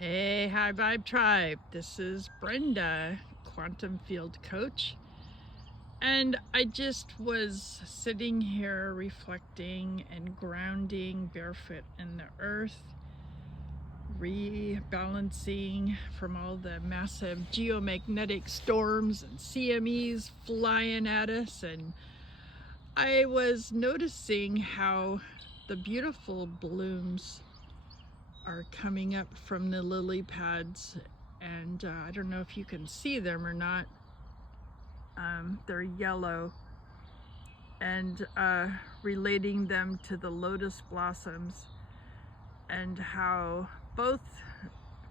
Hey, High Vibe Tribe. This is Brenda, Quantum Field Coach. And I just was sitting here reflecting and grounding barefoot in the earth, rebalancing from all the massive geomagnetic storms and CMEs flying at us. And I was noticing how the beautiful blooms are coming up from the lily pads, and I don't know if you can see them or not. They're yellow, and relating them to the lotus blossoms and how both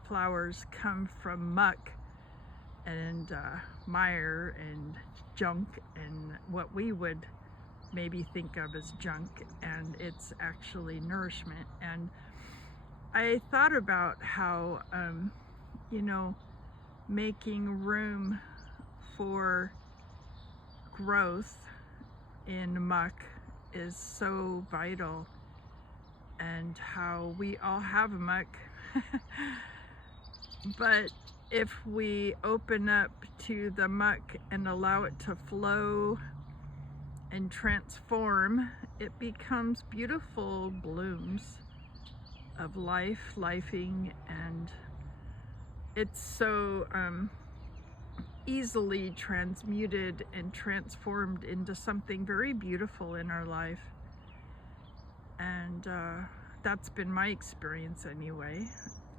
flowers come from muck and mire and junk and what we would maybe think of as junk, and it's actually nourishment. And I thought about how, making room for growth in muck is so vital, and how we all have muck. But if we open up to the muck and allow it to flow and transform, it becomes beautiful blooms of lifing, and it's so easily transmuted and transformed into something very beautiful in our life. And that's been my experience anyway.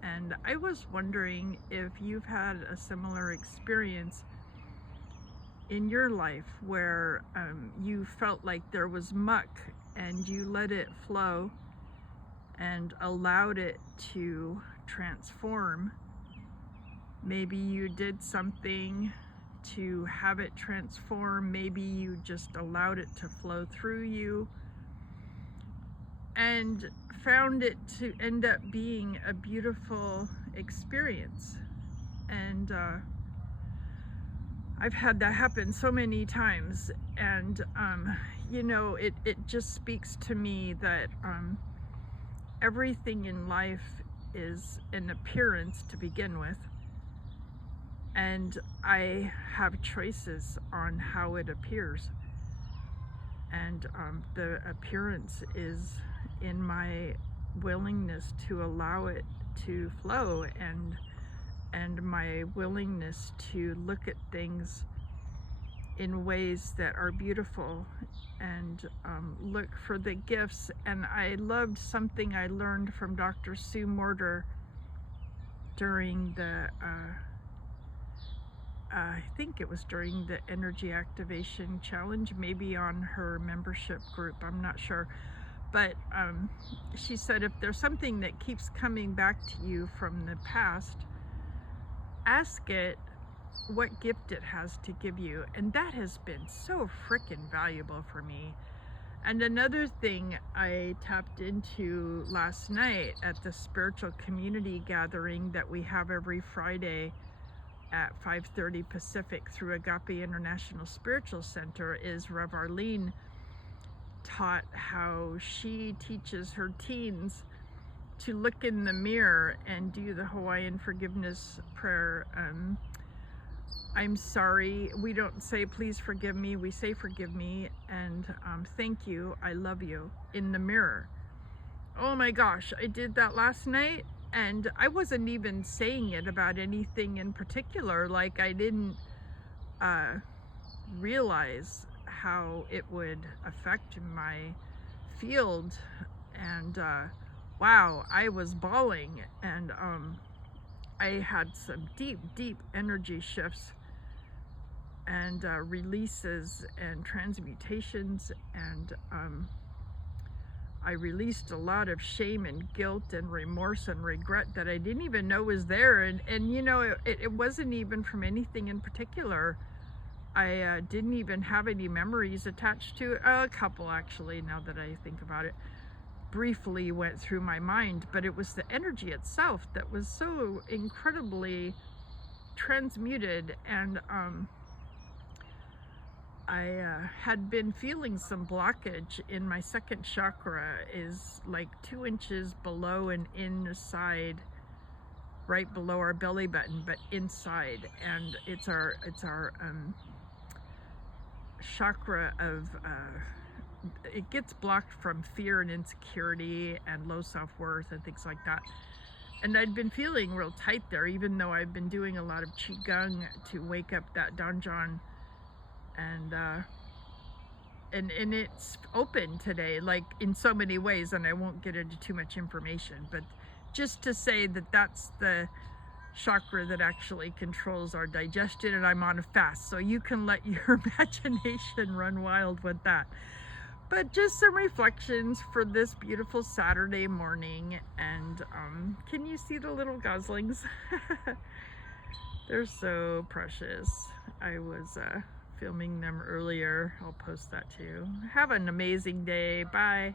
And I was wondering if you've had a similar experience in your life where you felt like there was muck and you let it flow and allowed it to transform. Maybe you did something to have it transform. Maybe you just allowed it to flow through you and found it to end up being a beautiful experience. And I've had that happen so many times. And, it just speaks to me that everything in life is an appearance to begin with, and I have choices on how it appears, and the appearance is in my willingness to allow it to flow, and my willingness to look at things in ways that are beautiful, and look for the gifts. And I loved something I learned from Dr. Sue Morter during the I think it was during the Energy Activation Challenge, maybe on her membership group, I'm not sure. But she said, if there's something that keeps coming back to you from the past, ask it what gift it has to give you. And that has been so freaking valuable for me. And another thing I tapped into last night at the spiritual community gathering that we have every Friday at 5:30 Pacific through Agape International Spiritual Center is Rev Arlene taught how she teaches her teens to look in the mirror and do the Hawaiian forgiveness prayer. I'm sorry. We don't say please forgive me. We say forgive me and thank you. I love you in the mirror. Oh my gosh, I did that last night, and I wasn't even saying it about anything in particular. Like, I didn't realize how it would affect my field. And wow, I was bawling, and I had some deep energy shifts and releases and transmutations, and I released a lot of shame and guilt and remorse and regret that I didn't even know was there. And it wasn't even from anything in particular. I didn't even have any memories attached to it. A couple, actually, now that I think about it, briefly went through my mind, but it was the energy itself that was so incredibly transmuted. And I had been feeling some blockage in my second chakra, is like 2 inches below and inside right below our belly button, but inside, and it's our chakra of it gets blocked from fear and insecurity and low self-worth and things like that. And I'd been feeling real tight there, even though I've been doing a lot of qigong to wake up that danjian, and it's open today, like in so many ways, and I won't get into too much information, but just to say that that's the chakra that actually controls our digestion, and I'm on a fast, so you can let your imagination run wild with that. But just some reflections for this beautiful Saturday morning. And can you see the little goslings? They're so precious. I was filming them earlier. I'll post that too. Have an amazing day. Bye.